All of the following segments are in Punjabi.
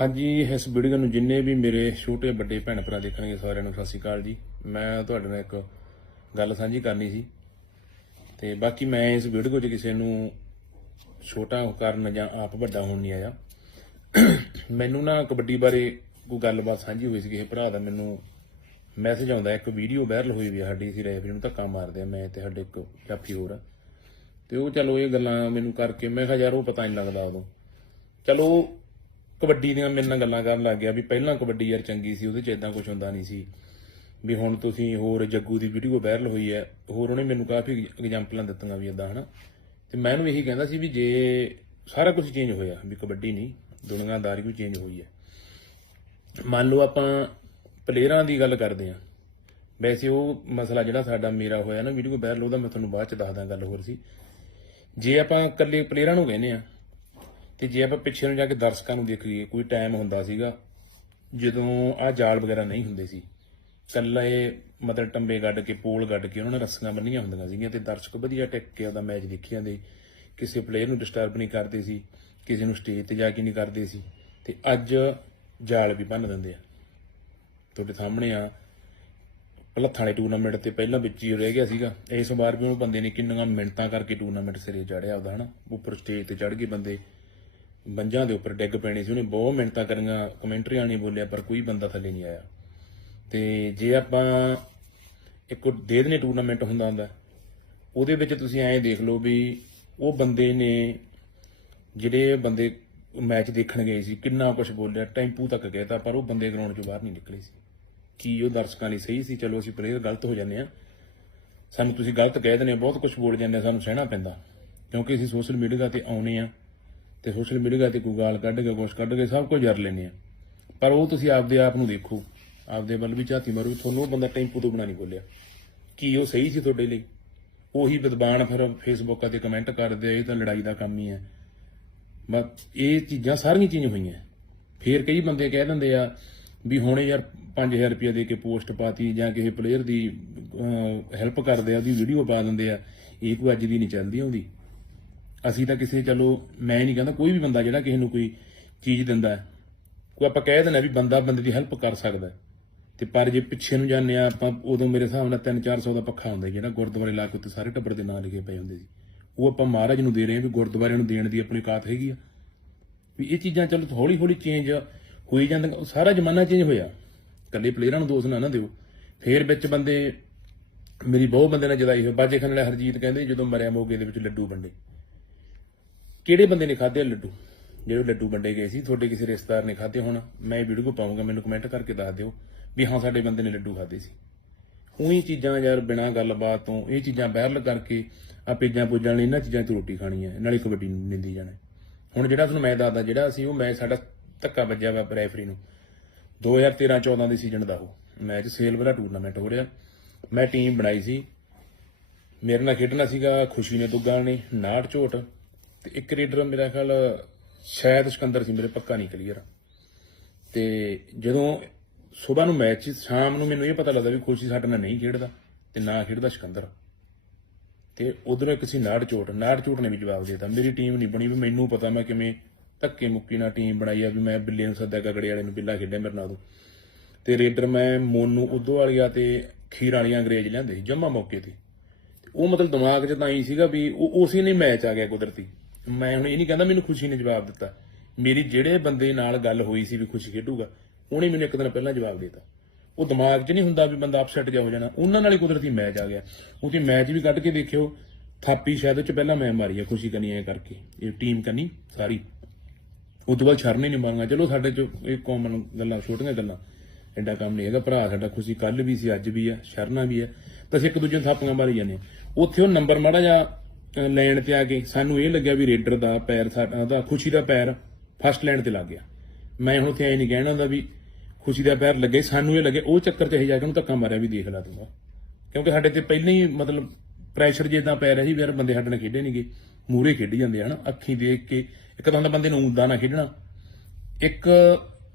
ਹਾਂਜੀ, ਇਸ ਵੀਡੀਓ ਨੂੰ ਜਿੰਨੇ ਵੀ ਮੇਰੇ ਛੋਟੇ ਵੱਡੇ ਭੈਣ ਭਰਾ ਦੇਖਣਗੇ ਸਾਰਿਆਂ ਨੂੰ, ਸਤਿ ਸ਼੍ਰੀ ਅਕਾਲ ਜੀ। ਮੈਂ ਤੁਹਾਡੇ ਨਾਲ ਇੱਕ ਗੱਲ ਸਾਂਝੀ ਕਰਨੀ ਸੀ ਤੇ ਬਾਕੀ ਮੈਂ ਇਸ ਵੀਡੀਓ 'ਚ ਕਿਸੇ ਨੂੰ ਛੋਟਾ ਕਰਨ ਜਾਂ ਆਪ ਵੱਡਾ ਹੋਣ ਨਹੀਂ ਆਇਆ। ਮੈਨੂੰ ਨਾ ਕਬੱਡੀ ਬਾਰੇ ਕੋਈ ਗੱਲਬਾਤ ਸਾਂਝੀ ਹੋਈ ਸੀ, ਕਿਸੇ ਭਰਾ ਦਾ ਮੈਨੂੰ ਮੈਸੇਜ ਆਉਂਦਾ, ਇੱਕ ਵੀਡੀਓ ਵਾਇਰਲ ਹੋਈ ਵੀ ਆ ਸਾਡੀ ਸੀ ਰੈਫਰੀ ਨੂੰ ਧੱਕਾ ਮਾਰਦੇ ਆ, ਮੈਂ ਤੇ ਸਾਡੇ ਇੱਕ ਜਾਫੀ ਹੋਰ ਆ। ਤੇ ਉਹ ਚਲੋ ਇਹ ਗੱਲਾਂ ਮੈਨੂੰ ਕਰਕੇ, ਮੈਂ ਕਿਹਾ ਯਾਰ ਉਹ ਪਤਾ ਨਹੀਂ ਲੱਗਦਾ ਉਦੋਂ। ਚਲੋ ਕਬੱਡੀ ਦੀਆਂ ਮੇਰੇ ਨਾਲ ਗੱਲਾਂ ਕਰਨ ਲੱਗ ਗਿਆ ਵੀ ਪਹਿਲਾਂ ਕਬੱਡੀ ਯਾਰ ਚੰਗੀ ਸੀ, ਉਹਦੇ ਚ ਇਦਾਂ ਕੁਝ ਹੁੰਦਾ ਨਹੀਂ ਸੀ। ਵੀ ਹੁਣ ਤੁਸੀਂ ਹੋਰ ਜੱਗੂ ਦੀ ਵੀਡੀਓ ਵਾਇਰਲ ਹੋਈ ਹੈ, ਹੋਰ ਉਹਨੇ ਮੈਨੂੰ ਕਾਫੀ ਐਗਜ਼ਾਮਪਲਾਂ ਦਿੱਤੀਆਂ ਵੀ ਇਦਾਂ ਹਨਾ? ਤੇ ਮੈਂ ਉਹਨੂੰ ਇਹੀ ਕਹਿੰਦਾ ਸੀ ਵੀ ਜੇ ਸਾਰਾ ਕੁਝ ਚੇਂਜ ਹੋਇਆ, ਵੀ ਕਬੱਡੀ ਨਹੀਂ ਦੁਨੀਆਦਾਰੀ ਵੀ ਚੇਂਜ ਹੋਈ ਹੈ। ਮੰਨ ਲਓ ਆਪਾਂ ਪਲੇਅਰਾਂ ਦੀ ਗੱਲ ਕਰਦੇ ਹਾਂ। ਵੈਸੇ ਉਹ ਮਸਲਾ ਜਿਹੜਾ ਸਾਡਾ ਮੇਰਾ ਹੋਇਆ ਨਾ ਵੀਡੀਓ ਵਾਇਰਲ ਉਹਦਾ ਮੈਂ ਤੁਹਾਨੂੰ ਬਾਅਦ ਚ ਦੱਸਦਾ ਗੱਲ ਹੋਰ ਸੀ। ਜੇ ਆਪਾਂ ਇਕੱਲੇ ਪਲੇਅਰਾਂ ਨੂੰ ਕਹਿੰਦੇ ਆ ਤੇ ਜੇ ਆਪਾਂ ਪਿੱਛੇ ਨੂੰ ਜਾ ਕੇ ਦਰਸ਼ਕਾਂ ਨੂੰ ਦੇਖ ਲਈਏ, ਕੋਈ ਟਾਈਮ ਹੁੰਦਾ ਸੀਗਾ, ਜਦੋਂ ਆ ਜਾਲ ਵਗੈਰਾ ਨਹੀਂ ਹੁੰਦੇ ਸੀ ਕੱਲਾ ਇਹ ਮਤਲਬ ਟੰਬੇ ਗੱਡ ਕੇ, ਪੋਲ ਗੱਡ ਕੇ ਉਹਨਾਂ ਨੇ ਰੱਸੀਆਂ ਬੰਨੀਆਂ ਹੁੰਦੀਆਂ ਸੀਗੀਆਂ ਤੇ ਦਰਸ਼ਕ ਵਧੀਆ ਟਿਕ ਕੇ ਉਹਦਾ ਮੈਚ ਦੇਖੀ ਜਾਂਦੇ ਕਿਸੇ ਪਲੇਅਰ ਨੂੰ ਡਿਸਟਰਬ ਨਹੀਂ ਕਰਦੇ ਸੀ, ਕਿਸੇ ਨੂੰ ਸਟੇਜ ਤੇ ਜਾ ਕੇ ਨਹੀਂ ਕਰਦੇ ਸੀ ਤੇ ਅੱਜ ਜਾਲ ਵੀ ਬੰਨ ਦਿੰਦੇ ਆ। ਤੁਹਾਡੇ ਸਾਹਮਣੇ ਆ, ਪਲੱਥਾਂ ਵਾਲੇ ਟੂਰਨਾਮੈਂਟ ਤੇ ਪਹਿਲਾਂ ਵਿੱਚ ਹੀ ਰਹਿ ਗਿਆ ਸੀਗਾ, ਇਸ ਵਾਰ ਵੀ ਉਹ ਬੰਦੇ ਨੇ ਕਿੰਨੀਆਂ ਮਿੰਟਾਂ ਕਰਕੇ ਟੂਰਨਾਮੈਂਟ ਸਿਰੇ ਚੜਿਆ ਉਹਦਾ ਹਨਾ? ਉੱਪਰ ਸਟੇਜ ਤੇ ਚੜ ਗਏ ਬੰਦੇ। ਬੰਜਾਂ ਦੇ ਉੱਪਰ ਡਿੱਗ ਪੈਣੀ ਸੀ। ਉਹਨੇ ਬਹੁਤ ਮਿਹਨਤਾਂ ਕਰੀਆਂ, ਕਮੈਂਟਰੀਆਂ ਨਹੀਂ ਬੋਲਿਆ, ਪਰ ਕੋਈ ਬੰਦਾ ਥੱਲੇ ਨਹੀਂ ਆਇਆ। ਤੇ ਜੇ ਆਪਾਂ ਇੱਕ ਦੇ ਟੂਰਨਾਮੈਂਟ ਹੁੰਦਾ ਹੁੰਦਾ, ਉਹਦੇ ਵਿੱਚ ਤੁਸੀਂ ਐਂ ਦੇਖ ਲਓ ਵੀ ਉਹ ਬੰਦੇ ਨੇ ਜਿਹੜੇ ਬੰਦੇ ਮੈਚ ਦੇਖਣ ਗਏ ਸੀ, ਕਿੰਨਾ ਕੁਝ ਬੋਲਿਆ, ਟੈਂਪੂ ਤੱਕ ਗਏ ਤਾਂ ਪਰ ਉਹ ਬੰਦੇ ਗਰਾਊਂਡ 'ਚੋਂ ਬਾਹਰ ਨਹੀਂ ਨਿਕਲੇ ਸੀ। ਕੀ ਉਹ ਦਰਸ਼ਕਾਂ ਲਈ ਸਹੀ ਸੀ? ਚਲੋ ਅਸੀਂ ਪਲੇਅਰ ਗਲਤ ਹੋ ਜਾਂਦੇ ਆ ਸਾਨੂੰ ਤੁਸੀਂ ਗਲਤ ਕਹਿ ਦਿੰਦੇ ਹੋ, ਬਹੁਤ ਕੁਝ ਬੋਲ ਜਾਂਦੇ ਸਾਨੂੰ ਸਹਿਣਾ ਪੈਂਦਾ। ਕਿਉਂਕਿ ਅਸੀਂ ਸੋਸ਼ਲ ਮੀਡੀਆ ਤੇ ਆਉਨੇ ਆ ਤੇ ਸੋਸ਼ਲ ਮੀਡੀਆ ਤੇ ਕੋਈ ਗਾਲ ਕੱਢ ਕੇ, ਕੁਛ ਕੱਢ ਕੇ ਸਭ ਕੁਝ ਜਰ ਲੈਨੇ ਆ। ਪਰ ਉਹ ਤੁਸੀਂ ਆਪਦੇ ਆਪ ਨੂੰ ਦੇਖੋ। ਆਪਦੇ ਵੱਲ ਵੀ ਝਾਤੀ ਮਾਰੋ ਵੀ ਤੁਹਾਨੂੰ ਉਹ ਬੰਦਾ ਟੈਂਪੂ ਤੋਂ ਬਣਾ ਨਹੀਂ ਬੋਲਿਆ। ਕੀ ਉਹ ਸਹੀ ਸੀ ਤੁਹਾਡੇ ਲਈ? ਉਹੀ ਵਿਦਵਾਨ ਫਿਰ ਫੇਸਬੁੱਕਾਂ ਤੇ ਕਮੈਂਟ ਕਰਦੇ ਆ, ਇਹ ਤਾਂ ਲੜਾਈ ਦਾ ਕੰਮ ਹੀ ਹੈ ਬਸ ਇਹ ਚੀਜ਼ਾਂ ਸਾਰੀਆਂ ਚੀਜ਼ਾਂ ਹੋਈਆਂ। ਫਿਰ ਕਈ ਬੰਦੇ ਕਹਿ ਦਿੰਦੇ ਆ ਵੀ ਹੁਣ ਯਾਰ 5000 ਰੁਪਏ ਦੇ ਕੇ ਪੋਸਟ ਪਾਤੀ ਜਾਂ ਕਿਸੇ ਪਲੇਅਰ ਦੀ ਹੈਲਪ ਕਰਦੇ ਆ, ਉਹਦੀ ਵੀਡੀਓ ਪਾ ਦਿੰਦੇ ਆ। ਇਹ ਕੋਈ ਅੱਜ ਦੀ ਨਹੀਂ ਚੱਲਦੀ ਆਉਂਦੀ। ਅਸੀਂ ਤਾਂ ਕਿਸੇ, ਚਲੋ, ਮੈਂ ਨਹੀਂ ਕਹਿੰਦਾ ਕੋਈ ਵੀ ਬੰਦਾ ਜਿਹੜਾ ਕਿਸੇ ਨੂੰ ਕੋਈ ਚੀਜ਼ ਦਿੰਦਾ ਕੋਈ ਆਪਾਂ ਕਹਿ ਦਿੰਦੇ ਵੀ ਬੰਦਾ ਬੰਦੇ ਦੀ ਹੈਲਪ ਕਰ ਸਕਦਾ ਹੈ। ਤੇ ਪਰ ਜੇ ਪਿੱਛੇ ਨੂੰ ਜਾਂਦੇ ਆ ਆਪਾਂ ਉਦੋਂ ਮੇਰੇ ਹਿਸਾਬ ਨਾਲ 3-400 ਦਾ ਪੱਖਾ ਹੁੰਦਾ ਜਿਹੜਾ ਗੁਰਦੁਆਰੇ ਲਾ ਕੇ ਉੱਤੇ ਸਾਰੇ ਟੱਬਰ ਦੇ ਨਾਂ ਲਿਖੇ ਪਏ ਹੁੰਦੇ ਸੀ। ਉਹ ਆਪਾਂ ਮਹਾਰਾਜ ਨੂੰ ਦੇ ਰਹੇ ਹਾਂ ਵੀ ਗੁਰਦੁਆਰੇ ਨੂੰ ਦੇਣ ਦੀ ਆਪਣੀ ਕਾਤ ਹੈਗੀ ਆ। ਵੀ ਇਹ ਚੀਜ਼ਾਂ ਚਲੋ ਹੌਲੀ ਹੌਲੀ ਚੇਂਜ ਹੋਈ ਜਾਂਦੀਆਂ ਸਾਰਾ ਜ਼ਮਾਨਾ ਚੇਂਜ ਹੋਇਆ। ਕੱਲੇ ਪਲੇਅਰਾਂ ਨੂੰ ਦੋਸ਼ ਨਾ ਨਾ ਦਿਓ। ਫੇਰ ਵਿੱਚ ਬੰਦੇ, ਮੇਰੀ ਬਹੁਤ ਬੰਦੇ ਨੇ ਜਦਾਈ ਹੋਈ, ਬਾਜੇ ਖਾਨ ਵਾਲੇ ਹਰਜੀਤ ਕਹਿੰਦੇ ਜਦੋਂ ਮਰਿਆ ਮੋਗੇ ਦੇ ਵਿੱਚ ਲੱਡੂ ਵੰਡੇ। ਕਿਹੜੇ ਬੰਦੇ ਨੇ ਖਾਧੇ ਲੱਡੂ? ਜਿਹੜੇ ਲੱਡੂ ਵੰਡੇ ਗਏ ਸੀ, ਤੁਹਾਡੇ ਕਿਸੇ ਰਿਸ਼ਤੇਦਾਰ ਨੇ ਖਾਧੇ ਹੋਣ, ਮੈਂ ਇਹ ਵੀਡੀਓ ਪਾਉਂਗਾ ਮੈਨੂੰ ਕਮੈਂਟ ਕਰਕੇ ਦੱਸ ਦਿਓ ਵੀ ਹਾਂ, ਸਾਡੇ ਬੰਦੇ ਨੇ ਲੱਡੂ ਖਾਧੇ ਸੀ। ਉਹੀ ਚੀਜ਼ਾਂ ਯਾਰ ਬਿਨਾਂ ਗੱਲਬਾਤ ਤੋਂ, ਇਹ ਚੀਜ਼ਾਂ ਵਾਇਰਲ ਕਰਕੇ ਆ ਪੇਜਾਂ ਪੁੱਜਾਂ ਲਈ ਇਹਨਾਂ ਚੀਜ਼ਾਂ 'ਚ ਰੋਟੀ ਖਾਣੀ ਹੈ, ਨਾਲੇ ਕਬੱਡੀ ਨੂੰ ਨਿੰਦੀ ਜਾਣਾ ਹੁਣ ਜਿਹੜਾ ਤੁਹਾਨੂੰ ਮੈਂ ਦੱਸਦਾ, ਜਿਹੜਾ ਸੀ ਉਹ ਮੈਚ ਸਾਡਾ ਧੱਕਾ ਵੱਜਿਆ ਵਾ ਰੈਫਰੀ ਨੂੰ। 2013-14 ਦੇ ਸੀਜ਼ਨ ਦਾ ਉਹ ਮੈਚ ਸੇਲਵਰ ਦਾ ਟੂਰਨਾਮੈਂਟ ਹੋ ਰਿਹਾ। ਮੈਂ ਟੀਮ ਬਣਾਈ ਸੀ। ਮੇਰੇ ਨਾਲ ਖੇਡਣਾ ਸੀਗਾ, ਖੁਸ਼ੀ ਨੇ ਦੁੱਗਾ ਨੇ ਨਾਟ ਝੋਟ। ਤੇ ਇੱਕ ਰੇਡਰ ਮੇਰਾ ਖਿਆਲ ਸ਼ਾਇਦ ਸਿਕੰਦਰ ਸੀ, ਮੇਰੇ ਪੱਕਾ ਨਹੀਂ ਕਲੀਅਰ ਤੇ ਜਦੋਂ ਸਵੇਰ ਨੂੰ ਮੈਚ ਸੀ, ਸ਼ਾਮ ਨੂੰ ਮੈਨੂੰ ਇਹ ਪਤਾ ਲੱਗਦਾ ਵੀ ਖੁਸ਼ੀ ਸਾਡੇ ਨਾਲ ਨਹੀਂ ਖੇਡਦਾ ਤੇ ਨਾ ਖੇਡਦਾ ਸਿਕੰਦਰ। ਤੇ ਉਧਰ ਇੱਕ ਸੀ ਨਾੜ ਚੋਟ ਨਾੜ ਚੋਟ ਨੇ ਵੀ ਜਵਾਬ ਦੇ ਦਿੱਤਾ। ਮੇਰੀ ਟੀਮ ਨਹੀਂ ਬਣੀ ਵੀ ਮੈਨੂੰ ਪਤਾ ਮੈਂ ਕਿਵੇਂ ਧੱਕੇ ਮੁੱਕੀ ਨਾਲ ਟੀਮ ਬਣਾਈ ਆ ਵੀ ਮੈਂ ਬਿੱਲੇ ਨੂੰ ਸੱਦਿਆ, ਗਗੜੇ ਵਾਲੇ ਨੂੰ ਬਿੱਲਾ ਖੇਡਿਆ ਮੇਰੇ ਨਾਲ ਉਦੋਂ। ਤੇ ਰੇਡਰ ਮੈਂ ਮੋਨੂ ਉਦੋਂ ਵਾਲੀਆ ਤੇ ਖੀਰ ਵਾਲੀਆਂ ਅੰਗਰੇਜ਼ ਲਿਆਂਦੇ ਜੰਮਾ ਮੌਕੇ ਤੇ। ਤੇ ਉਹ ਮਤਲਬ ਦਿਮਾਗ 'ਚ ਤਾਂ ਹੀ ਸੀਗਾ ਵੀ ਉਹ ਉਸੇ ਨੇ ਮੈਚ ਆ ਗਿਆ ਕੁਦਰਤੀ। ਮੈਂ ਹੁਣ ਇਹ ਨਹੀਂ ਕਹਿੰਦਾ ਮੈਨੂੰ ਖੁਸ਼ੀ ਨੇ ਜਵਾਬ ਦਿੱਤਾ। ਮੇਰੀ ਜਿਹੜੇ ਬੰਦੇ ਨਾਲ ਗੱਲ ਹੋਈ ਸੀ ਵੀ ਖੁਸ਼ੀ ਖੇਡੂਗਾ, ਉਹਨੇ ਮੈਨੂੰ ਇੱਕ ਦਿਨ ਪਹਿਲਾਂ ਜਵਾਬ ਦਿੱਤਾ। ਉਹ ਦਿਮਾਗ 'ਚ ਨਹੀਂ ਹੁੰਦਾ ਵੀ ਬੰਦਾ ਅਪਸੈਟ ਜਾ ਹੋ ਜਾਣਾ। ਉਹਨਾਂ ਨਾਲ ਹੀ ਕੁਦਰਤੀ ਮੈਚ ਆ ਗਿਆ। ਉਹਦੀ ਮੈਚ ਵੀ ਕੱਢ ਕੇ ਦੇਖਿਓ, ਥਾਪੀ ਸ਼ਾਇਦ ਉਹ 'ਚ ਪਹਿਲਾਂ ਮੈਂ ਮਾਰੀ ਆ ਖੁਸ਼ੀ ਕਨੀ ਐ ਕਰਕੇ। ਇਹ ਟੀਮ ਕਨੀ, ਸਾਰੀ। ਉਹ ਤੋਂ ਬਾਅਦ ਛਰਨੇ ਨਹੀਂ ਮਾਰਾਂਗਾ ਚਲੋ ਸਾਡੇ 'ਚ ਇਹ ਕਾਮਨ ਗੱਲਾਂ, ਛੋਟੀਆਂ ਗੱਲਾਂ। ਐਡਾ ਕੰਮ ਨਹੀਂ ਹੈਗਾ ਭਰਾ, ਸਾਡਾ ਖੁਸ਼ੀ ਕੱਲ ਵੀ ਸੀ, ਅੱਜ ਵੀ ਆ, ਸ਼ਰਨਾ ਵੀ ਆ। ਤਾਂ ਅਸੀਂ ਇੱਕ ਦੂਜੇ ਨੂੰ ਥਾਪੀਆਂ ਮਾਰੀ ਜਾਂਦੇ ਹਾਂ। ਉੱਥੇ ਉਹ ਨੰਬਰ ਮਾੜਾ ਜਾਂ ਲੈਣ ਤੇ ਆ ਕੇ ਸਾਨੂੰ ਇਹ ਲੱਗਿਆ ਵੀ ਰੇਡਰ ਦਾ ਪੈਰ ਸਾਡਾ ਖੁਸ਼ੀ ਦਾ ਪੈਰ ਫਸਟ ਲੈਣ ਤੇ ਲੱਗ ਗਿਆ। ਮੈਂ ਹੁਣ ਉੱਥੇ ਐ ਨਹੀਂ ਕਹਿਣਾ ਹੁੰਦਾ ਵੀ ਖੁਸ਼ੀ ਦਾ ਪੈਰ ਲੱਗੇ, ਸਾਨੂੰ ਇਹ ਲੱਗੇ, ਉਹ ਚੱਕਰ ਚ ਇਹ ਜਾ ਕੇ ਉਹਨੂੰ ਧੱਕਾ ਮਾਰਿਆ ਵੀ ਦੇਖ ਲਾ ਤੂੰ ਕਿਉਂਕਿ ਸਾਡੇ ਤੇ ਪਹਿਲਾਂ ਹੀ ਮਤਲਬ ਪ੍ਰੈਸ਼ਰ ਜਿੱਦਾਂ ਪੈ ਰਿਹਾ ਸੀ ਵੀ ਯਾਰ ਬੰਦੇ ਸਾਡੇ ਨਾਲ ਖੇਡੇ ਨਹੀਂਗੇ ਮੂਰੇ ਖੇਡੀ ਜਾਂਦੇ ਹਨ ਅੱਖੀਂ ਦੇਖ ਕੇ, ਇੱਕ ਤਾਂ ਹੁੰਦਾ ਬੰਦੇ ਨੂੰ ਉਂਦਾ ਨਾ ਖੇਡਣਾ। ਇੱਕ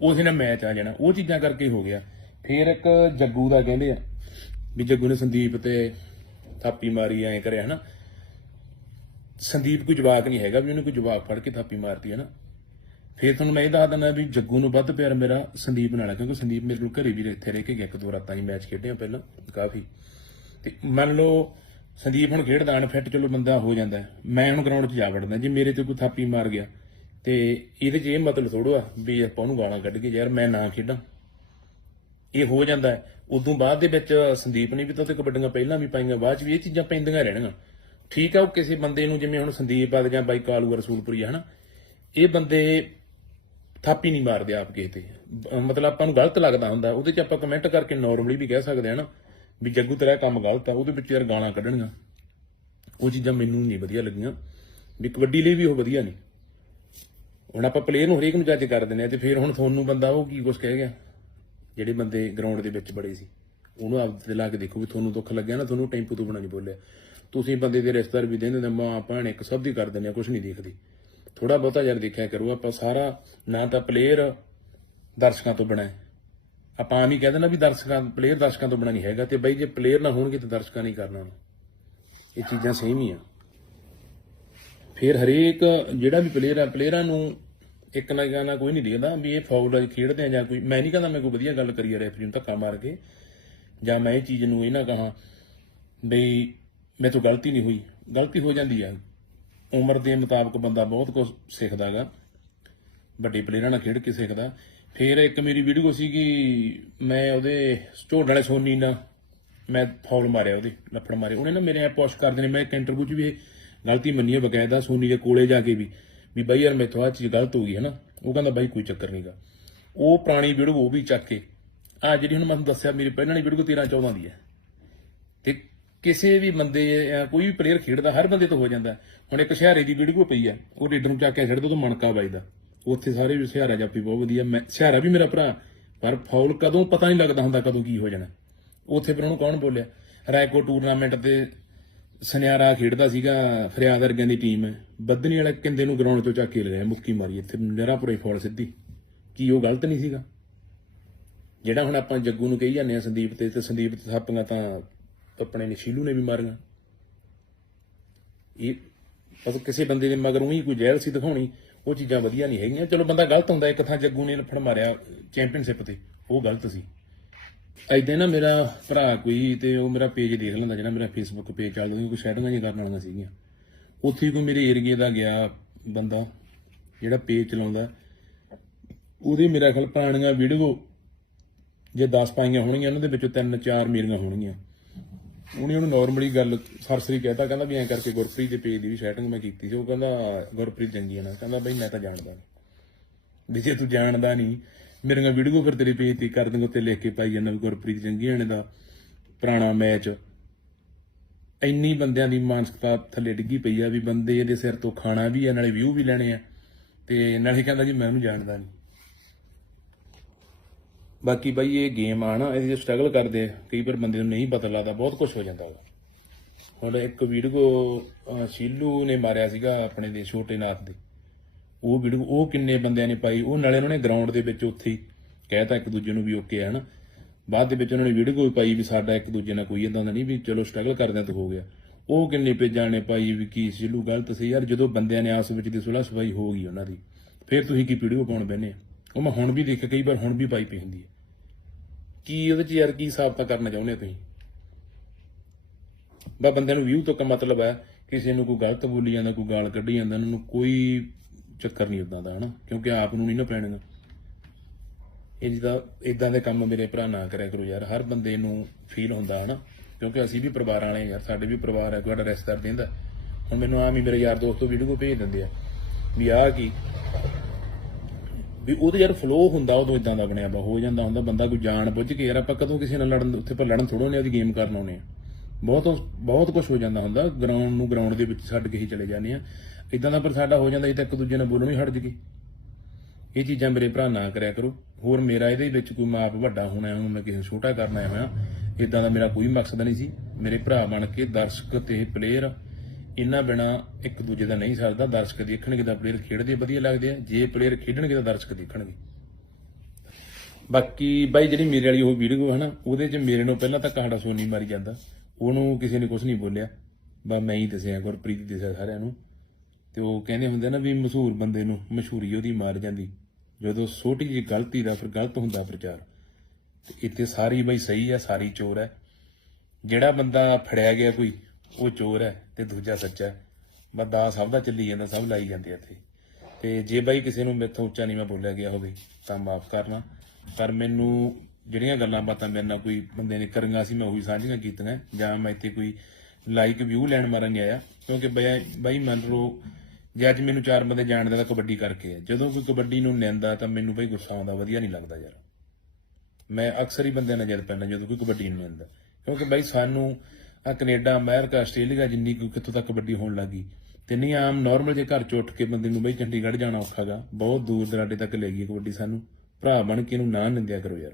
ਉਸੇ ਨਾਲ ਮੈਚ ਆ ਜਾਣਾ, ਉਹ ਚੀਜ਼ਾਂ ਕਰਕੇ ਹੋ ਗਿਆ। ਫਿਰ ਇੱਕ ਜੱਗੂ ਦਾ ਕਹਿੰਦੇ ਆ ਵੀ ਜੱਗੂ ਨੇ ਸੰਦੀਪ ਤੇ ਥਾਪੀ ਮਾਰੀ, ਐ ਕਰਿਆ ਹਨਾ। ਸੰਦੀਪ ਕੋਈ ਜਵਾਕ ਨਹੀਂ ਹੈਗਾ, ਵੀ ਉਹਨੇ ਕੋਈ ਜਵਾਕ ਫੜ ਕੇ ਥਾਪੀ ਮਾਰਤੀ ਹੈ ਨਾ। ਫਿਰ ਤੁਹਾਨੂੰ ਮੈਂ ਇਹ ਦੱਸ ਦਿੰਦਾ ਵੀ ਜੱਗੂ ਨੂੰ ਵੱਧ ਪਿਆਰ ਮੇਰਾ ਸੰਦੀਪ ਨਾਲ ਹੈ ਕਿਉਂਕਿ ਸੰਦੀਪ ਮੇਰੇ ਕੋਲ ਘਰੇ ਵੀ ਇੱਥੇ ਰਹਿ ਕੇ ਗਿਆ, ਇੱਕ ਦੋ ਰਾਤਾਂ ਹੀ ਮੈਚ ਖੇਡਿਆ ਪਹਿਲਾਂ, ਕਾਫੀ। ਤੇ ਮੰਨ ਲਓ ਸੰਦੀਪ ਹੁਣ ਖੇਡਦਾ ਅਨਫਿੱਟ ਚਲੋ ਬੰਦਾ ਹੋ ਜਾਂਦਾ ਮੈਂ ਹੁਣ ਗਰਾਊਂਡ 'ਚ ਜਾ ਵੜਦਾ, ਜੇ ਮੇਰੇ ਤੇ ਕੋਈ ਥਾਪੀ ਮਾਰ ਗਿਆ, ਤੇ ਇਹਦੇ 'ਚ ਇਹ ਮਤਲਬ ਥੋੜੋ ਆ ਵੀ ਆਪਾਂ ਉਹਨੂੰ ਗਾਲਾਂ ਕੱਢ ਕੇ ਯਾਰ ਮੈਂ ਨਾ ਖੇਡਾਂ। ਇਹ ਹੋ ਜਾਂਦਾ ਉਦੋਂ ਬਾਅਦ ਦੇ ਵਿੱਚ ਸੰਦੀਪ ਨੇ ਵੀ ਤਾਂ ਤੇ ਕਬੱਡੀਆਂ ਪਹਿਲਾਂ ਵੀ ਪਾਈਆਂ, ਬਾਅਦ 'ਚ ਵੀ ਇਹ ਚੀਜ਼ਾਂ ਪੈਂਦੀਆਂ ਰਹਿਣਗੀਆਂ। ਠੀਕ ਆ, ਉਹ ਕਿਸੇ ਬੰਦੇ ਨੂੰ ਜਿਵੇਂ ਹੁਣ ਸੰਦੀਪ ਆ ਜਾਂ ਬਾਈ ਕਾਲੂ ਰਸੂਲਪੁਰੀ ਆ, ਹਨਾ? ਇਹ ਬੰਦੇ ਥਾਪੀ ਨਹੀਂ ਮਾਰਦੇ ਆਪ ਕਿਸੇ ਤੇ। ਮਤਲਬ ਆਪਾਂ ਨੂੰ ਗਲਤ ਲੱਗਦਾ ਹੁੰਦਾ, ਉਹਦੇ 'ਚ ਆਪਾਂ ਕਮੈਂਟ ਕਰਕੇ ਨਾਰਮਲੀ ਵੀ ਕਹਿ ਸਕਦੇ ਆ ਵੀ ਜੱਗੂ ਤੇਰਾ ਕੰਮ ਗਲਤ ਆ, ਉਹਦੇ ਵਿੱਚ ਯਾਰ ਗਾਲਾਂ ਕੱਢਣੀਆਂ। ਉਹ ਚੀਜ਼ਾਂ ਮੈਨੂੰ ਨਹੀਂ ਵਧੀਆ ਲੱਗੀਆਂ। ਵੀ ਕਬੱਡੀ ਲਈ ਵੀ ਉਹ ਵਧੀਆ ਨਹੀਂ। ਹੁਣ ਆਪਾਂ ਪਲੇਅਰ ਨੂੰ ਹਰੇਕ ਨੂੰ ਜੱਜ ਕਰ ਦਿੰਦੇ ਆ ਤੇ ਫਿਰ ਹੁਣ ਤੁਹਾਨੂੰ ਬੰਦਾ ਉਹ ਕੀ ਕੁਛ ਕਹਿ ਗਿਆ? ਜਿਹੜੇ ਬੰਦੇ ਗਰਾਊਂਡ ਦੇ ਵਿੱਚ ਬੜੇ ਸੀ, ਉਹਨੂੰ ਆਪ ਤੇ ਲਾ ਕੇ ਦੇਖੋ ਵੀ ਤੁਹਾਨੂੰ ਦੁੱਖ ਲੱਗਿਆ ਨਾ, ਤੁਹਾਨੂੰ ਟੈਂਪੂ ਤੋਂ ਬਣਾ ਨਹੀਂ ਬੋਲਿਆ। ਤੁਸੀਂ ਬੰਦੇ ਦੇ ਰਿਸ਼ਤੇਦਾਰ ਵੀ ਦਿੰਦੇ ਨੇ ਮਾਂ, ਭੈਣ ਇੱਕ ਸਭ ਦੀ ਕਰ ਦਿੰਦੇ ਆ ਕੁਝ ਨਹੀਂ ਦੇਖਦੀ। ਥੋੜਾ ਬਹੁਤਾ ਯਾਰ ਦੇਖਿਆ ਕਰੋ, ਆਪਾਂ ਸਾਰਾ ਨਾ ਤਾਂ ਪਲੇਅਰ ਦਰਸ਼ਕਾਂ ਤੋਂ ਬਣਾ ਆਪਾਂ ਆਮ ਹੀ ਕਹਿੰਦੇ ਨਾ ਵੀ ਦਰਸ਼ਕਾਂ ਪਲੇਅਰ ਦਰਸ਼ਕਾਂ ਤੋਂ ਬਣਾ ਨਹੀਂ ਹੈਗਾ ਤੇ ਬਈ ਜੇ ਪਲੇਅਰ ਨਾ ਹੋਣਗੇ ਤਾਂ ਦਰਸ਼ਕਾਂ ਨਹੀਂ ਕਰਨਾ ਇਹ ਚੀਜ਼ਾਂ ਸੇਮ ਹੀ ਆ। ਫਿਰ ਹਰੇਕ ਜਿਹੜਾ ਵੀ ਪਲੇਅਰ ਆ ਪਲੇਅਰਾਂ ਨੂੰ ਇੱਕ ਨਾ ਗਾਣਾ ਕੋਈ ਨਹੀਂ ਦੇਖਦਾ ਵੀ ਇਹ ਫਾਉਲ ਆ ਖੇਡਦੇ ਆ ਜਾਂ ਕੋਈ, ਮੈਂ ਨਹੀਂ ਕਹਿੰਦਾ ਮੈਂ ਕੋਈ ਵਧੀਆ ਗੱਲ ਕਰੀ ਆ ਰੈਫਰੀ ਨੂੰ ਧੱਕਾ ਮਾਰ ਕੇ ਜਾਂ ਮੈਂ ਇਹ ਚੀਜ਼ ਨੂੰ ਇਹ ਨਾ ਕਹਾ ਬਈ ਮੇਰੇ ਤੋਂ ਗਲਤੀ ਨਹੀਂ ਹੋਈ। ਗਲਤੀ ਹੋ ਜਾਂਦੀ ਆ। ਉਮਰ ਦੇ ਮੁਤਾਬਕ ਬੰਦਾ ਬਹੁਤ ਕੁਝ ਸਿੱਖਦਾ ਹੈਗਾ। ਵੱਡੇ ਪਲੇਅਰਾਂ ਨਾਲ ਖੇਡ ਕੇ ਸਿੱਖਦਾ। ਫਿਰ ਇੱਕ ਮੇਰੀ ਵੀਡੀਓ ਸੀਗੀ, ਮੈਂ ਉਹਦੇ ਝੋੜ ਵਾਲੇ ਸੋਨੀ ਨਾਲ ਮੈਂ ਫਾਉਲ ਮਾਰਿਆ ਉਹਦੇ, ਲੱਫੜ ਮਾਰੇ। ਉਹਨੇ ਨਾ ਮੇਰੇ ਆ ਪੁਸ਼ ਕਰਦੇ ਨੇ ਮੈਂ ਇੱਕ ਇੰਟਰਵਿਊ 'ਚ ਵੀ ਇਹ ਗਲਤੀ ਮੰਨੀ ਹੈ ਬਕਾਇਦਾ ਸੋਨੀ ਦੇ ਕੋਲੇ ਜਾ ਕੇ ਵੀ ਵੀ ਬਾਈ ਯਾਰ ਮੈਥੋਂ ਆਹ ਚੀਜ਼ ਗਲਤ ਹੋ ਗਈ ਹੈ ਨਾ ਉਹ ਕਹਿੰਦਾ, ਬਾਈ ਕੋਈ ਚੱਕਰ ਨਹੀਂਗਾ ਉਹ ਪੁਰਾਣੀ ਵੀਡੀਓ ਉਹ ਵੀ ਚੱਕ ਕੇ ਆ ਜਿਹੜੀ ਹੁਣ ਮੈਂ ਤੁਹਾਨੂੰ ਦੱਸਿਆ, ਮੇਰੀ ਪਹਿਲਾਂ ਵਾਲੀ ਵੀਡੀਓ 13 14 ਦੀ ਹੈ ਤੇ ਕਿਸੇ ਵੀ ਬੰਦੇ, ਜਾਂ ਕੋਈ ਵੀ ਪਲੇਅਰ ਖੇਡਦਾ, ਹਰ ਬੰਦੇ ਤੋਂ ਹੋ ਜਾਂਦਾ। ਹੁਣ ਇੱਕ ਸ਼ਹਿਰੇ ਦੀ ਵੀਡੀਓ ਪਈ ਆ, ਉਹ ਰੀਡਰ ਨੂੰ ਚੱਕ ਕੇ ਛੱਡ ਦੋ, ਤਾਂ ਮਣਕਾ ਵੱਜਦਾ। ਉੱਥੇ ਸਾਰੇ ਵੀ ਸ਼ਹਿਰਾ ਜਾਪੀ ਬਹੁਤ ਵਧੀਆ। ਮੈਂ, ਸ਼ਹਿਰਾ ਵੀ ਮੇਰਾ ਭਰਾ, ਪਰ ਫਾਉਲ ਕਦੋਂ ਪਤਾ ਨਹੀਂ ਲੱਗਦਾ ਹੁੰਦਾ ਕਦੋਂ ਕੀ ਹੋ ਜਾਣਾ। ਉੱਥੇ ਫਿਰ ਉਹਨੂੰ ਕੌਣ ਬੋਲਿਆ? ਰੈਕੋ ਟੂਰਨਾਮੈਂਟ ਤੇ ਸੁਨਿਆਰਾ ਖੇਡਦਾ ਸੀਗਾ, ਫਰਿਆਦ ਵਰਗਿਆਂ ਦੀ ਟੀਮ ਬੱਦਨੀ ਵਾਲੇ ਕਿੰਦੇ ਨੂੰ ਗਰਾਊਂਡ ਤੋਂ ਚੱਕ ਕੇ ਲਗਾਇਆ ਮੁੱਕੀ ਮਾਰੀ। ਇੱਥੇ ਨਿਹਰਾਪੁਰੇ ਫੌਲ ਸਿੱਧੀ। ਕੀ ਉਹ ਗਲਤ ਨਹੀਂ ਸੀਗਾ? ਜਿਹੜਾ ਹੁਣ ਆਪਾਂ ਜੱਗੂ ਨੂੰ ਕਹੀ ਜਾਂਦੇ ਆ ਸੰਦੀਪ ਤੇ ਤੇ ਸੰਦੀਪ ਤੇ ਥਾਪੀਆਂ ਤਾਂ ਆਪਣੇ ਨੇ ਸ਼ੀਲੂ ਨੇ ਵੀ ਮਾਰੀਆਂ। ਇਹ ਮਤਲਬ ਕਿਸੇ ਬੰਦੇ ਦੇ ਮਗਰ ਉਹੀ ਕੋਈ ਜ਼ਹਿਰ ਸੀ ਦਿਖਾਉਣੀ, ਉਹ ਚੀਜ਼ਾਂ ਵਧੀਆ ਨਹੀਂ ਹੈਗੀਆਂ। ਚਲੋ, ਬੰਦਾ ਗਲਤ ਹੁੰਦਾ, ਇੱਕ ਥਾਂ ਜੱਗੂ ਨੇ ਫੜ ਮਾਰਿਆ ਚੈਂਪੀਅਨਸ਼ਿਪ ਤੇ, ਉਹ ਗਲਤ ਸੀ। ਐਦਾਂ ਨਾ ਮੇਰਾ ਭਰਾ ਕੋਈ ਤੇ ਉਹ ਮੇਰਾ ਪੇਜ ਦੇਖ ਲੈਂਦਾ, ਜਿਹੜਾ ਮੇਰਾ ਫੇਸਬੁੱਕ ਪੇਜ ਚੱਲਦਾ ਕੋਈ ਸੈਟਿੰਗਾਂ ਜੀ ਕਰਨ ਵਾਲੀਆਂ ਸੀਗੀਆਂ। ਉੱਥੇ ਕੋਈ ਮੇਰੇ ਏਰੀਏ ਦਾ ਗਿਆ ਬੰਦਾ, ਜਿਹੜਾ ਪੇਜ ਚਲਾਉਂਦਾ। ਉਹਦੇ ਮੇਰਾ ਖਿਆਲ ਪੁਰਾਣੀਆਂ ਵੀਡੀਓ ਜੇ 10 ਪਾਈਆਂ ਹੋਣਗੀਆਂ, ਉਹਨਾਂ ਦੇ ਵਿੱਚੋਂ ਤਿੰਨ ਚਾਰ ਮੇਰੀਆਂ ਹੋਣਗੀਆਂ। ਉਹਨੇ ਉਹਨੂੰ ਨਾਰਮਲੀ ਗੱਲ ਸਰਸਰੀ ਕਹਿਤਾ, ਕਹਿੰਦਾ ਵੀ ਐਂ ਕਰਕੇ ਗੁਰਪ੍ਰੀਤ ਦੇ ਪੇਜ ਦੀ ਵੀ ਸੈਟਿੰਗ ਮੈਂ ਕੀਤੀ ਸੀ, ਉਹ ਕਹਿੰਦਾ, ਗੁਰਪ੍ਰੀਤ ਚੰਗੀ ਹੈ ਨਾ। ਕਹਿੰਦਾ, ਬਈ ਮੈਂ ਤਾਂ ਜਾਣਦਾ ਨਹੀਂ ਵੀ ਜੇ ਤੂੰ ਜਾਣਦਾ ਨਹੀਂ ਮੇਰੀਆਂ ਵੀਡੀਓ ਫਿਰ ਤੇਰੇ ਪੇਜ ਤੇ ਕਰ ਦੂੰਗਾ ਉੱਤੇ ਲਿਖ ਕੇ ਪਾਈ ਜਾਂਦਾ ਵੀ ਗੁਰਪ੍ਰੀਤ ਚੰਗੀਆਣੇ ਦਾ ਪੁਰਾਣਾ ਮੈਚ ਇੰਨੀ ਬੰਦਿਆਂ ਦੀ ਮਾਨਸਿਕਤਾ ਥੱਲੇ ਡਿੱਗੀ ਪਈ ਆ ਵੀ ਬੰਦੇ ਇਹਦੇ ਸਿਰ ਤੋਂ ਖਾਣਾ ਵੀ ਆ, ਨਾਲੇ ਵਿਊ ਵੀ ਲੈਣੇ ਆ। ਤੇ ਨਾਲੇ ਕਹਿੰਦਾ ਜੀ, ਮੈਂ ਉਹਨੂੰ ਜਾਣਦਾ ਨਹੀਂ ਬਾਕੀ ਬਾਈ ਇਹ ਗੇਮ ਆ ਨਾ, ਇਹਦੇ ਸਟਰਗਲ ਕਰਦੇ ਕਈ ਵਾਰ ਬੰਦੇ ਨੂੰ ਨਹੀਂ ਪਤਾ ਲੱਗਦਾ, ਬਹੁਤ ਕੁਝ ਹੋ ਜਾਂਦਾ ਵਾ ਹੁਣ ਇੱਕ ਵੀਡੀਓ ਸ਼ੀਲੂ ਨੇ ਮਾਰਿਆ ਸੀਗਾ ਆਪਣੇ ਦੇ, ਛੋਟੇ ਨਾਥ ਦੇ। ਉਹ ਵੀਡੀਓ, ਉਹ ਕਿੰਨੇ ਬੰਦਿਆਂ ਨੇ ਪਾਈ, ਉਹ ਨਾਲੇ ਉਹਨਾਂ ਨੇ ਗਰਾਊਂਡ ਦੇ ਵਿੱਚ ਉੱਥੇ ਹੀ ਕਹਿਤਾ ਇੱਕ ਦੂਜੇ ਨੂੰ ਵੀ ਓਕੇ ਹੈ ਨਾ ਬਾਅਦ ਦੇ ਵਿੱਚ ਉਹਨਾਂ ਨੇ ਵੀਡੀਓ ਵੀ ਪਾਈ ਵੀ ਸਾਡਾ ਇੱਕ ਦੂਜੇ ਨਾਲ ਕੋਈ ਇਦਾਂ ਦਾ ਨਹੀਂ ਵੀ ਚਲੋ ਸਟਰਗਲ ਕਰਦੇ ਤਾਂ ਹੋ ਗਿਆ। ਉਹ ਕਿੰਨੇ ਪੇਜਾਂ ਨੇ ਪਾਈ ਵੀ ਕੀ ਸ਼ੀਲੂ, ਗਲਤ ਸੀ। ਯਾਰ ਜਦੋਂ ਬੰਦਿਆਂ ਨੇ ਆਸ ਵਿੱਚ ਦੀ ਸੁਲਹ ਸਫ਼ਾਈ ਹੋ ਗਈ ਉਹਨਾਂ ਦੀ, ਫਿਰ ਤੁਸੀਂ ਕੀ ਵੀਡੀਓ ਪਾਉਣ ਬੈਨੇ ਉਹ ਮੈਂ ਹੁਣ ਵੀ ਦੇਖ ਕਈ ਵਾਰ ਹੁਣ ਵੀ ਪਾਈ ਪਈ ਹੁੰਦੀ ਹੈ। ਕੀ ਉਹਦੇ ਚ ਯਾਰ ਕੀ ਸਾਬਤਾ ਕਰਨਾ ਚਾਹੁੰਦੇ ਹੋ ਤੁਸੀਂ? ਬਾ ਬੰਦੇ ਨੂੰ ਵਿਊ ਤੋਂ ਕਾ ਮਤਲਬ ਹੈ, ਕਿਸੇ ਨੂੰ ਕੋਈ ਗਲਤ ਬੋਲੀ ਜਾਂਦਾ, ਕੋਈ ਗਾਲ ਕੱਢੀ ਜਾਂਦਾ, ਉਹਨਾਂ ਨੂੰ ਕੋਈ ਚੱਕਰ ਨਹੀਂ ਉਦਾਂ ਦਾ, ਹਨਾ? ਕਿਉਂਕਿ ਆਪ ਨੂੰ ਨਹੀਂ ਨਾ ਪੈਣਗਾ ਇਹ ਜਿਹਦਾ ਇਦਾਂ ਦੇ ਕੰਮ ਮੇਰੇ ਭਰਾ ਨਾ ਕਰਿਆ ਕਰੋ ਯਾਰ, ਹਰ ਬੰਦੇ ਨੂੰ ਫੀਲ ਹੁੰਦਾ ਹੈ ਨਾ ਕਿਉਂਕਿ ਅਸੀਂ ਵੀ ਪਰਿਵਾਰ ਵਾਲੇ ਯਾਰ, ਸਾਡੇ ਵੀ ਪਰਿਵਾਰ ਹੈ, ਤੁਹਾਡਾ ਸਾਡਾ ਰਿਸ਼ਤੇਦਾਰ ਦਿੰਦਾ। ਹੁਣ ਮੈਨੂੰ ਆਮ ਹੀ ਮੇਰੇ ਯਾਰ ਦੋਸਤੋ ਵੀਡੀਓ ਭੇਜ ਦਿੰਦੇ ਆ ਵੀ ਆਹ ਕੀ? ਵੀ ਉਹਦੇ ਯਾਰ ਫਲੋ ਹੁੰਦਾ, ਉਦੋਂ ਇਦਾਂ ਦਾ ਬਣਿਆ ਵਾ, ਹੋ ਜਾਂਦਾ, ਹੁੰਦਾ ਬੰਦਾ ਕੋਈ ਜਾਣ ਬੁੱਝ ਕੇ ਯਾਰ ਆਪਾਂ ਕਦੋਂ ਕਿਸੇ ਨਾਲ ਲੜਨ, ਉੱਥੇ ਪਰ ਲੜਨ ਥੋੜੋ ਨੇ ਉਹਦੀ ਗੇਮ ਕਰਨ ਆਉਨੇ ਆ। ਬਹੁਤ ਬਹੁਤ ਕੁਝ ਹੋ ਜਾਂਦਾ ਹੁੰਦਾ ਗਰਾਊਂਡ ਨੂੰ ਗਰਾਊਂਡ ਦੇ ਵਿੱਚ ਛੱਡ ਕੇ ਹੀ ਚਲੇ ਜਾਂਦੇ ਆ। ਇਦਾਂ ਦਾ ਪਰ ਸਾਡਾ ਹੋ ਜਾਂਦਾ, ਇਹ ਤਾਂ ਇੱਕ ਦੂਜੇ ਨਾਲ ਬੋਲਣੋਂ ਹੀ ਹਟ ਜਗੇ ਇਹ ਚੀਜ਼ਾਂ ਮੇਰੇ ਭਰਾ ਨਾ ਕਰਿਆ ਕਰੋ। ਹੋਰ ਮੇਰਾ ਇਹਦੇ ਵਿੱਚ ਕੋਈ ਮਾਪ ਵੱਡਾ ਹੋਣਾ ਉਹਨੂੰ ਮੈਂ ਕਿਸੇ ਨੂੰ ਛੋਟਾ ਕਰਨਾ ਆਇਆ ਹੋਇਆ ਇਦਾਂ ਦਾ ਮੇਰਾ ਕੋਈ ਮਕਸਦ ਨਹੀਂ ਸੀ। ਮੇਰੇ ਭਰਾ ਬਣ ਕੇ ਦਰਸ਼ਕ ਤੇ ਪਲੇਅਰ ਇਹਨਾਂ ਬਿਨਾ ਇੱਕ ਦੂਜੇ ਦਾ ਨਹੀਂ ਸਰਦਾ, ਦਰਸ਼ਕ ਦੇਖਣਗੇ ਤਾਂ ਪਲੇਅਰ ਖੇਡਦੇ ਵਧੀਆ ਲੱਗਦੇ ਆ, ਜੇ ਪਲੇਅਰ ਖੇਡਣਗੇ ਤਾਂ ਦਰਸ਼ਕ ਦੇਖਣਗੇ। ਬਾਕੀ ਬਾਈ ਜਿਹੜੀ ਮੇਰੇ ਵਾਲੀ ਉਹ ਵੀਡੀਓ ਹੈ ਨਾ, ਉਹਦੇ 'ਚ ਮੇਰੇ ਨੂੰ ਪਹਿਲਾਂ ਤਾਂ ਕਹਾੜਾ ਸੋਨੀ ਮਾਰੀ ਜਾਂਦਾ। ਉਹਨੂੰ ਕਿਸੇ ਨੇ ਕੁਝ ਨਹੀਂ ਬੋਲਿਆ। ਬਸ ਮੈਂ ਹੀ ਦੱਸਿਆ, ਗੁਰਪ੍ਰੀਤ ਹੀ ਦੱਸਿਆ ਸਾਰਿਆਂ ਨੂੰ। ਤੇ ਉਹ ਕਹਿੰਦੇ ਹੁੰਦੇ ਨਾ ਵੀ ਮਸ਼ਹੂਰ ਬੰਦੇ ਨੂੰ ਮਸ਼ਹੂਰੀ ਉਹਦੀ ਮਾਰ ਜਾਂਦੀ। ਜਦੋਂ ਛੋਟੀ ਜਿਹੀ ਗਲਤੀ ਦਾ ਫਿਰ ਗਲਤ ਹੁੰਦਾ ਪ੍ਰਚਾਰ। ਤੇ ਇੱਥੇ ਸਾਰੀ ਬਈ ਸਹੀ ਆ, ਸਾਰੀ ਚੋਰ ਹੈ ਜਿਹੜਾ ਬੰਦਾ ਫੜਿਆ ਗਿਆ ਕੋਈ ਉਹ ਚੋਰ ਹੈ ਤੇ ਦੂਜਾ ਸੱਚਾ ਬਸ ਦਾ ਸਭ ਦਾ ਚੱਲੀ ਜਾਂਦਾ, ਸਭ ਲਾਈ ਜਾਂਦੇ ਆ ਇੱਥੇ। ਤੇ ਜੇ ਬਾਈ ਕਿਸੇ ਨੂੰ ਮੇਥੋਂ ਉੱਚਾ ਨਹੀਂ ਮੈਂ ਬੋਲਿਆ ਗਿਆ ਹੋਵੇ, ਤਾਂ ਮਾਫ ਕਰਨਾ। ਪਰ ਮੈਨੂੰ ਜਿਹੜੀਆਂ ਗੱਲਾਂ ਬਾਤਾਂ ਮੇਰੇ ਨਾਲ ਕੋਈ ਬੰਦੇ ਨੇ ਕਰੀਆਂ ਸੀ, ਮੈਂ ਉਹੀ ਸਾਂਝੀਆਂ ਕੀਤੀਆਂ। ਜਾਂ ਮੈਂ ਇੱਥੇ ਕੋਈ ਲਾਈਕ ਵਿਊ ਲੈਣ ਮਾਰਨ ਨਹੀਂ ਆਇਆ। ਕਿਉਂਕਿ ਬਾਈ ਬਾਈ ਮੰਨ ਲਓ, ਜੇ ਅੱਜ ਮੈਨੂੰ ਚਾਰ ਬੰਦੇ ਜਾਣਦੇ ਤਾਂ ਕਬੱਡੀ ਕਰਕੇ ਹੈ ਜਦੋਂ ਕੋਈ ਕਬੱਡੀ ਨੂੰ ਨਿੰਦਾ, ਤਾਂ ਮੈਨੂੰ ਬਈ ਗੁੱਸਾ ਆਉਂਦਾ, ਵਧੀਆ ਨਹੀਂ ਲੱਗਦਾ ਯਾਰ। ਮੈਂ ਅਕਸਰ ਹੀ ਬੰਦਿਆਂ ਨਾਲ ਜਦ ਪੈਣਾ ਜਦੋਂ ਕੋਈ ਕਬੱਡੀ ਨੂੰ ਨਿੰਦਾ। ਕਿਉਂਕਿ ਬਾਈ ਸਾਨੂੰ ਆ ਕੈਨੇਡਾ, ਅਮਰੀਕਾ, ਆਸਟ੍ਰੇਲੀਆ ਜਿੰਨੀ ਕੋਈ ਕਿੱਥੋਂ ਤੱਕ ਕਬੱਡੀ ਹੋਣ ਲੱਗੀ। ਤੇ ਨਹੀਂ, ਆਮ ਨਾਰਮਲ ਜੇ ਘਰ ਚ ਉੱਠ ਕੇ ਬੰਦੇ ਨੂੰ ਬਈ ਚੰਡੀਗੜ੍ਹ ਜਾਣਾ ਔਖਾਗਾ ਬਹੁਤ ਦੂਰ ਦਰਾਡੇ ਤੱਕ ਲੈ ਗਈ ਕਬੱਡੀ ਸਾਨੂੰ। ਭਰਾ ਬਣ ਕੇ ਇਹਨੂੰ ਨਾ ਨਿੰਦਿਆ ਕਰੋ ਯਾਰ।